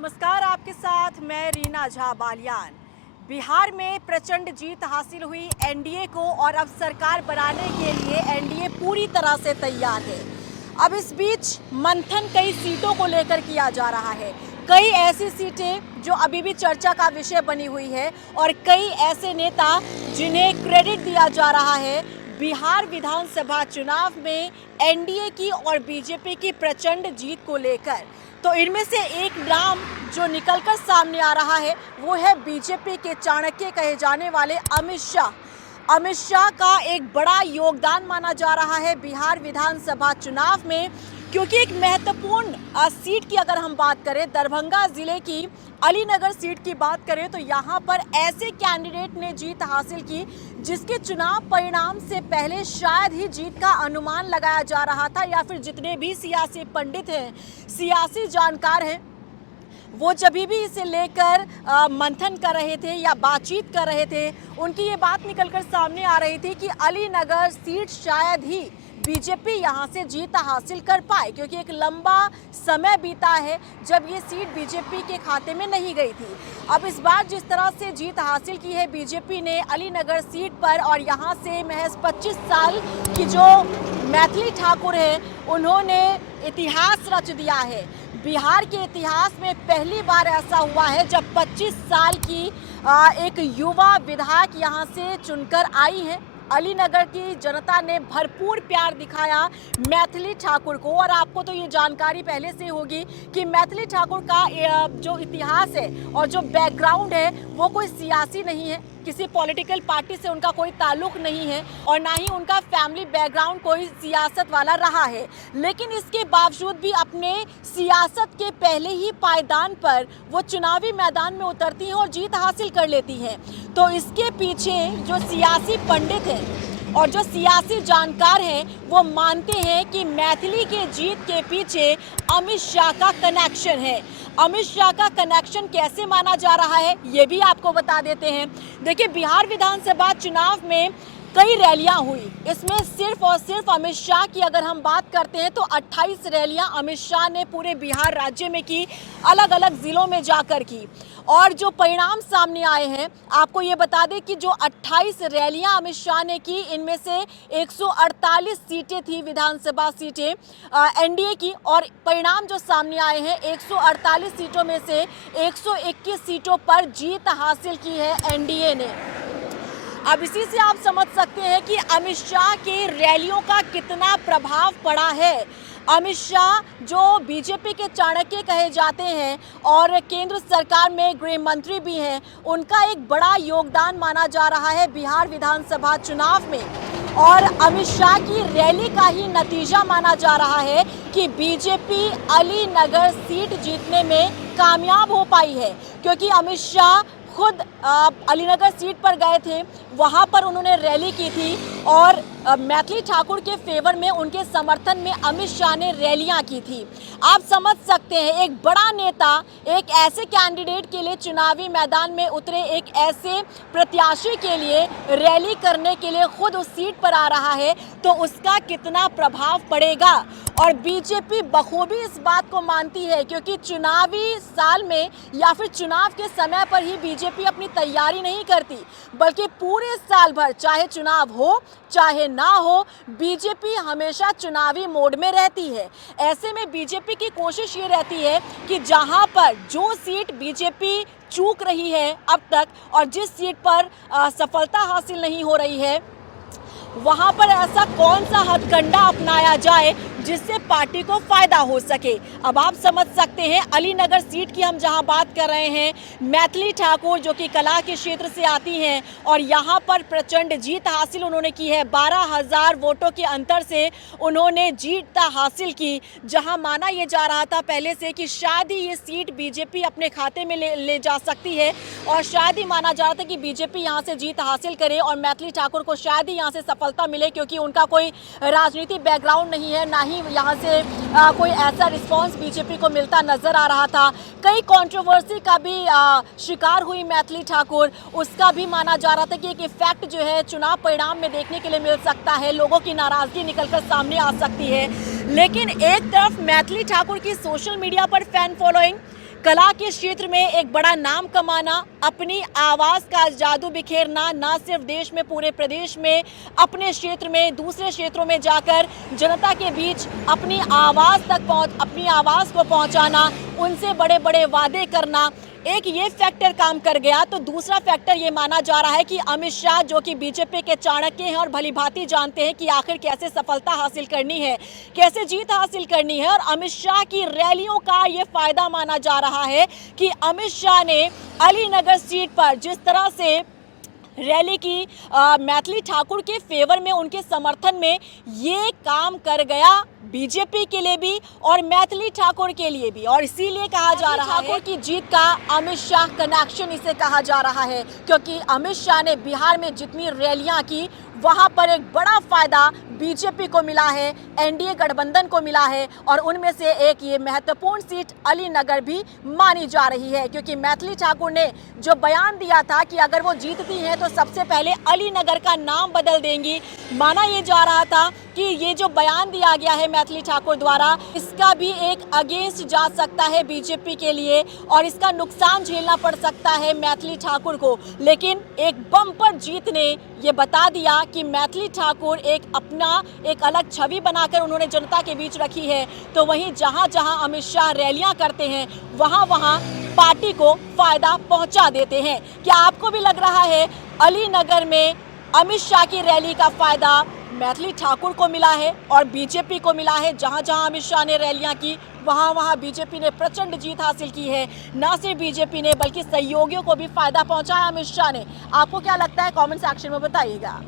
नमस्कार, आपके साथ मैं रीना झा बालियान। बिहार में प्रचंड जीत हासिल हुई एनडीए को और अब सरकार बनाने के लिए एनडीए पूरी तरह से तैयार है। अब इस बीच मंथन कई सीटों को लेकर किया जा रहा है। कई ऐसी सीटें जो अभी भी चर्चा का विषय बनी हुई है और कई ऐसे नेता जिन्हें क्रेडिट दिया जा रहा है बिहार विधानसभा चुनाव में एनडीए की और बीजेपी की प्रचंड जीत को लेकर। तो इनमें से एक नाम जो निकलकर सामने आ रहा है वो है बीजेपी के चाणक्य कहे जाने वाले अमित शाह। अमित शाह का एक बड़ा योगदान माना जा रहा है बिहार विधानसभा चुनाव में, क्योंकि एक महत्वपूर्ण सीट की अगर हम बात करें, दरभंगा जिले की अलीनगर सीट की बात करें, तो यहाँ पर ऐसे कैंडिडेट ने जीत हासिल की जिसके चुनाव परिणाम से पहले शायद ही जीत का अनुमान लगाया जा रहा था, या फिर जितने भी सियासी पंडित हैं, सियासी जानकार हैं, वो जब भी इसे लेकर मंथन कर रहे थे या बातचीत कर रहे थे, उनकी ये बात निकलकर सामने आ रही थी कि अलीनगर सीट शायद ही बीजेपी यहाँ से जीत हासिल कर पाए, क्योंकि एक लंबा समय बीता है जब ये सीट बीजेपी के खाते में नहीं गई थी। अब इस बार जिस तरह से जीत हासिल की है बीजेपी ने अलीनगर सीट पर, और यहाँ से महज 25 साल की जो मैथिली ठाकुर है उन्होंने इतिहास रच दिया है। बिहार के इतिहास में पहली बार ऐसा हुआ है जब 25 साल की एक युवा विधायक यहाँ से चुनकर आई है। अलीनगर की जनता ने भरपूर प्यार दिखाया मैथिली ठाकुर को, और आपको तो ये जानकारी पहले से होगी कि मैथिली ठाकुर का जो इतिहास है और जो बैकग्राउंड है वो कोई सियासी नहीं है, किसी पॉलिटिकल पार्टी से उनका कोई ताल्लुक नहीं है और ना ही उनका फैमिली बैकग्राउंड कोई सियासत वाला रहा है। लेकिन इसके बावजूद भी अपने सियासत के पहले ही पायदान पर वो चुनावी मैदान में उतरती हैं और जीत हासिल कर लेती हैं। तो इसके पीछे जो सियासी पंडित हैं और जो सियासी जानकार हैं वो मानते हैं कि मैथिली के जीत के पीछे अमित शाह का कनेक्शन है। अमित शाह का कनेक्शन कैसे माना जा रहा है ये भी आपको बता देते हैं। देखिए, बिहार विधानसभा चुनाव में कई रैलियां हुई, इसमें सिर्फ और सिर्फ अमित शाह की अगर हम बात करते हैं तो 28 रैलियां अमित शाह ने पूरे बिहार राज्य में की, अलग अलग जिलों में जाकर की। और जो परिणाम सामने आए हैं, आपको ये बता दें कि जो 28 रैलियां अमित शाह ने की, इनमें से 148 सीटें थी विधानसभा सीटें एनडीए की, और परिणाम जो सामने आए हैं 148 सीटों में से 121 सीटों पर जीत हासिल की है एनडीए ने। अब इसी से आप समझ सकते हैं कि अमित शाह के रैलियों का कितना प्रभाव पड़ा है। अमित शाह जो बीजेपी के चाणक्य कहे जाते हैं और केंद्र सरकार में गृह मंत्री भी हैं, उनका एक बड़ा योगदान माना जा रहा है बिहार विधानसभा चुनाव में। और अमित शाह की रैली का ही नतीजा माना जा रहा है कि बीजेपी अलीनगर सीट जीतने में कामयाब हो पाई है, क्योंकि अमित शाह खुद अलीनगर सीट पर गए थे, वहां पर उन्होंने रैली की थी और मैथिली ठाकुर के फेवर में, उनके समर्थन में अमित शाह ने रैलियां की थी। आप समझ सकते हैं, एक बड़ा नेता एक ऐसे कैंडिडेट के लिए चुनावी मैदान में उतरे, एक ऐसे प्रत्याशी के लिए रैली करने के लिए खुद उस सीट पर आ रहा है, तो उसका कितना प्रभाव पड़ेगा। और बीजेपी बखूबी इस बात को मानती है, क्योंकि चुनावी साल में या फिर चुनाव के समय पर ही बीजेपी अपनी तैयारी नहीं करती, बल्कि पूरे साल भर, चाहे चुनाव हो चाहे ना हो, बीजेपी हमेशा चुनावी मोड में रहती है। ऐसे में बीजेपी की कोशिश ये रहती है कि जहां पर जो सीट बीजेपी चूक रही है अब तक और जिस सीट पर सफलता हासिल नहीं हो रही है, वहां पर ऐसा कौन सा हथकंडा अपनाया जाए जिससे पार्टी को फायदा हो सके। अब आप समझ सकते हैं, अलीनगर सीट की हम जहां बात कर रहे हैं, मैथिली ठाकुर जो कि कला के क्षेत्र से आती हैं और यहां पर प्रचंड जीत हासिल उन्होंने की है। 12,000 वोटों के अंतर से उन्होंने जीत हासिल की, जहां माना यह जा रहा था पहले से कि शायद ही ये सीट बीजेपी अपने खाते में ले जा सकती है, और शायद ही माना जा रहा था कि बीजेपी यहां से जीत हासिल करे और मैथिली ठाकुर को शायद ही यहां से सफलता मिले, क्योंकि उनका कोई राजनीतिक बैकग्राउंड नहीं है, ना ही यहाँ से कोई ऐसा रिस्पांस बीजेपी को मिलता नजर आ रहा था। कई कंट्रोवर्सी का भी शिकार हुई मैथिली ठाकुर, उसका भी माना जा रहा था कि एक इफेक्ट जो है चुनाव परिणाम में देखने के लिए मिल सकता है, लोगों की नाराजगी निकलकर सामने आ सकती है। लेकिन एक तरफ मैथिली ठाकुर की सोशल मीडिया पर फैन फॉलोइंग, कला के क्षेत्र में एक बड़ा नाम कमाना, अपनी आवाज़ का जादू बिखेरना, ना सिर्फ देश में पूरे प्रदेश में, अपने क्षेत्र में दूसरे क्षेत्रों में जाकर जनता के बीच अपनी आवाज़ अपनी आवाज़ को पहुंचाना, उनसे बड़े बड़े वादे करना, एक ये फैक्टर काम कर गया। तो दूसरा फैक्टर ये माना जा रहा है कि अमित शाह, जो कि बीजेपी के चाणक्य हैं और भलीभांति जानते हैं कि आखिर कैसे सफलता हासिल करनी है, कैसे जीत हासिल करनी है, और अमित शाह की रैलियों का ये फायदा माना जा रहा है कि अमित शाह ने अलीनगर सीट पर जिस तरह से रैली की मैथिली ठाकुर के फेवर में, उनके समर्थन में, ये काम कर गया बीजेपी के लिए भी और मैथिली ठाकुर के लिए भी। और इसीलिए कहा जा रहा है ठाकुर की जीत का अमित शाह कनेक्शन इसे कहा जा रहा है, क्योंकि अमित शाह ने बिहार में जितनी रैलियां की वहां पर एक बड़ा फायदा बीजेपी को मिला है, एनडीए गठबंधन को मिला है, और उनमें से एक ये महत्वपूर्ण सीट अलीनगर भी मानी जा रही है। क्योंकि मैथिली ठाकुर ने जो बयान दिया था कि अगर वो जीतती हैं तो सबसे पहले अलीनगर का नाम बदल देंगी, माना ये जा रहा था कि ये जो बयान दिया गया है मैथिली ठाकुर द्वारा, इसका भी एक अगेंस्ट जा सकता है बीजेपी के लिए और इसका नुकसान झेलना पड़ सकता है मैथिली ठाकुर को। लेकिन एक बम्पर जीत ने ये बता दिया कि मैथिली ठाकुर एक अलग छवि बनाकर उन्होंने जनता के बीच रखी है। तो वहीं जहां जहां अमित शाह रैलियां करते हैं वहां वहां पार्टी को फायदा पहुंचा देते हैं। क्या आपको भी लग रहा है अलीनगर में अमित शाह की रैली का फायदा मैथिली ठाकुर को मिला है और बीजेपी को मिला है? जहां जहां अमित शाह ने रैलियां की वहां वहां बीजेपी ने प्रचंड जीत हासिल की है। ना सिर्फ बीजेपी ने बल्कि सहयोगियों को भी फायदा पहुंचाया अमित शाह ने। आपको क्या लगता है, कमेंट सेक्शन में बताइएगा।